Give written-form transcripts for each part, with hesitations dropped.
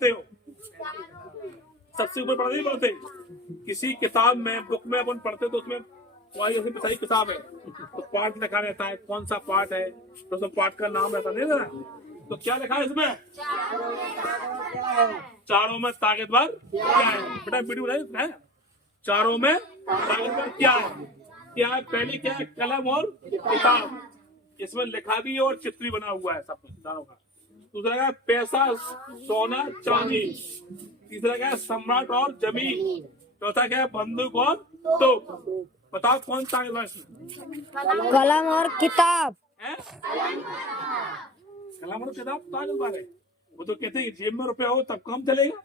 पढ़ते हो? सबसे ऊपर पढ़ते नहीं पढ़ते? किसी किताब में, बुक में अपन पढ़ते तो उसमें ऐसी सही किताब है तो पाठ लिखा रहता है, कौन सा पाठ है तो सब पाठ का नाम रहता नहीं ना। तो क्या लिखा है इसमें? चारों में ताकतवर क्या है? बेटा वीडियो है, चारों में ताकतवर क्या है? क्या है? पहली क्या है? कलम और किताब। इसमें लिखा भी है और चित्र भी बना हुआ है सब कुछ चारों का। दूसरा क्या है? पैसा, सोना, चांदी। तीसरा क्या है? सम्राट और जमीन। चौथा क्या है? बंदूक और तोप। बताओ कौन ताकतवर है? कलम और किताब। कलम और किताब ताकतवर है। वो तो कहते हैं जेब में रुपया हो तब काम चलेगा,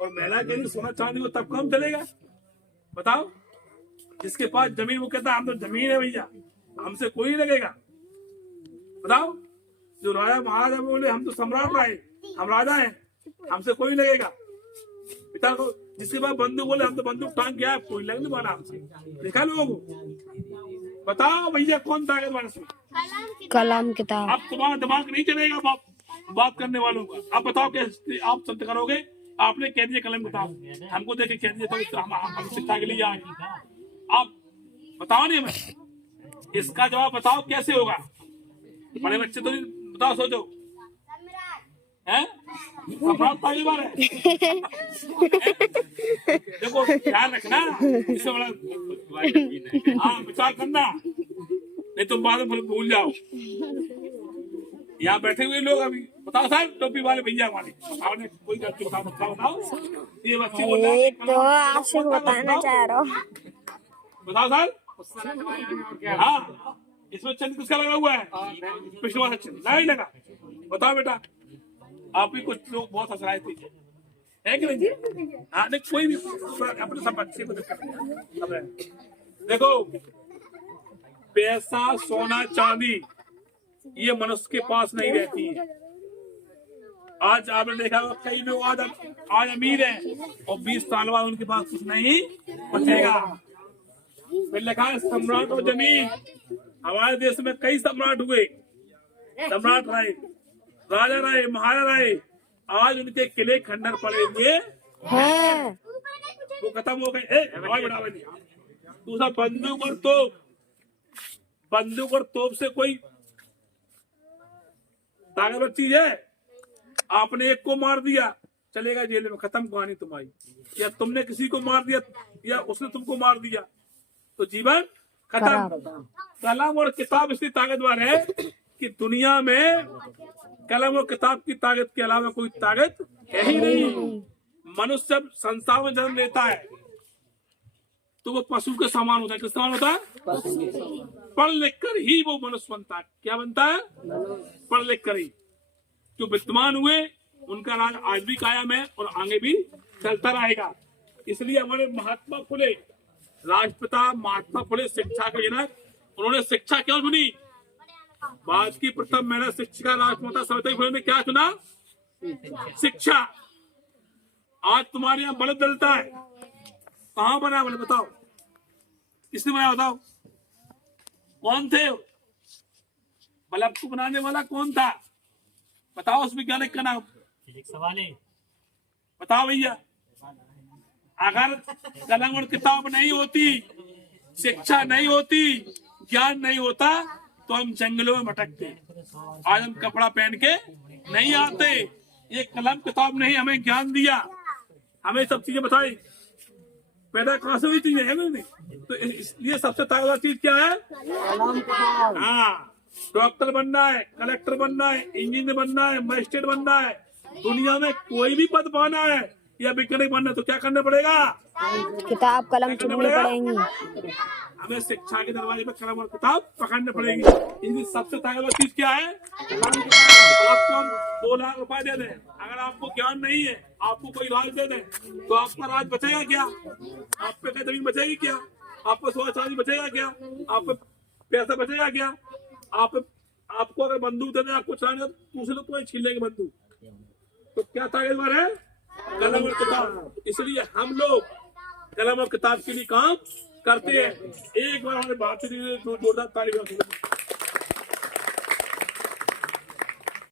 और महिला के लिए सोना चांदी हो तब काम चलेगा। बताओ, जिसके पास जमीन वो कहता है हम तो जमीन है भैया, हमसे कोई नहीं लगेगा। बताओ, जो राजा महाराजा बोले हम तो सम्राट रहे, हम राजा हैं, हमसे कोई नहीं लगेगा। पिता को जिसके पास बंदूक बोले हम तो बंदूक टांग के आए, कोई लगने वाला हमसे। देखा लोगों को? बताओ भैया कौन ताकतवर है? कलम किताब। अब तुम्हारा दिमाग नहीं चलेगा बात करने वालों का। अब बताओ कैसे आप शब्द करोगे? आपने कह दिया कलम किताब, हमको देखे कह दिया तो हम शिक्षा के लिए आए। आप बताओ नहीं, हमें इसका जवाब बताओ कैसे होगा? बड़े बच्चे तो नहीं बताओ, सोचो हैं? सम्राट ताकतवर है। देखो ध्यान रखना, इससे बड़ा हाँ विचार करना, नहीं तो बाद में भूल जाओ। यहाँ बैठे हुए लोग अभी बताओ सर, टोपी वाले भैया हमारे आपने कोई गलती बताओ। ये बच्चे बोल रहे हैं तो आपसे बताना चाह रहा हूँ। बताओ सर। हाँ, इसमें चंद किसका लगा हुआ है? पिछले वाला चंद नहीं लगा। बताओ बेटा, आप भी कुछ लोग बहुत हंस रहे थे, है कि नहीं? हाँ नहीं, कोई भी अपने सब बच्चे को देखो, पैसा, सोना, चांदी ये मनुष्य के पास नहीं रहती है। आज आपने देखा कई लोग आज अमीर हैं और 20 साल बाद उनके पास कुछ नहीं बचेगा। फिर लिखा है सम्राट और जमीन। हमारे देश में कई सम्राट हुए, सम्राट रहे, राजा रहे, महाराजा रहे। आज उनके किले खंडर पड़े हुए हैं, वो खत्म हो गए। दूसरा बंदूक और तोप। बंदूक और तोप से कोई ताकतवर चीज है? आपने एक को मार दिया, चलेगा जेल में, खत्म कहानी तुम्हारी। या तुमने किसी को मार दिया या उसने तुमको मार दिया तो जीवन खत्म। कलम और किताब इसलिए ताकतवर है कि दुनिया में कलम और किताब की ताकत के अलावा कोई ताकत है ही नहीं। मनुष्य जब संसार में जन्म लेता है तो वो पशु के समान होता है। किस समान होता है? पढ़ लिख कर ही वो मनुष्य बनता है। क्या बनता है? पढ़ लिख कर ही। जो विद्वान हुए उनका राज आज भी कायम है और आगे भी चलता रहेगा। इसलिए हमारे महात्मा फुले, राष्ट्रपिता महात्मा फुले शिक्षा के जनक, उन्होंने शिक्षा क्यों चुनी? भारत की प्रथम महिला शिक्षिका राष्ट्रमाता सावित्री फुले ने क्या चुना? शिक्षा। आज तुम्हारे यहाँ बल्ब जलता है, कहाँ बना बल्ब? बताओ, किसने बनाया? बताओ कौन थे? बल्ब को बनाने वाला कौन था? बताओ उस वैज्ञानिक का नाम। बताओ भैया। अगर कलम और किताब नहीं होती, शिक्षा नहीं होती, ज्ञान नहीं होता तो हम जंगलों में भटकते। आज हम कपड़ा पहन के नहीं आते। ये कलम किताब नहीं हमें ज्ञान दिया, हमें सब चीजें बताई। पैदा कहाँ से हुई चीजें है नहीं? तो इसलिए सबसे ताकतवर चीज क्या है? हाँ, डॉक्टर बनना है, कलेक्टर बनना है, इंजीनियर बनना है, मजिस्ट्रेट बनना है, दुनिया में कोई भी पद पाना है या वैज्ञानिक बनना है तो क्या करना पड़ेगा? किताब कलम चुननी पड़ेंगी। हमें शिक्षा के दरवाजे पे कलम और किताब पकड़ने पड़ेगी। इसलिए सबसे ताकतवर चीज क्या है? आपको हम 2 लाख रुपए दे दें, अगर आपको ज्ञान नहीं है, आपको कोई राज दे दे तो आपका राज बचेगा क्या? आप पे क्या जमीन बचेगी क्या? आपको सोना चांदी बचेगा क्या? आप पे पैसा बचेगा क्या? आपको अगर बंदूक दे दे, आपको चलाने दूसरे लोग तो छीन लेंगे बंदूक। तो क्या ताकतवर है? कलम और किताब। इसलिए हम लोग कलम और किताब के लिए काम करते हैं। एक बार हमारे भारतीय जोरदार ताली बजाओ।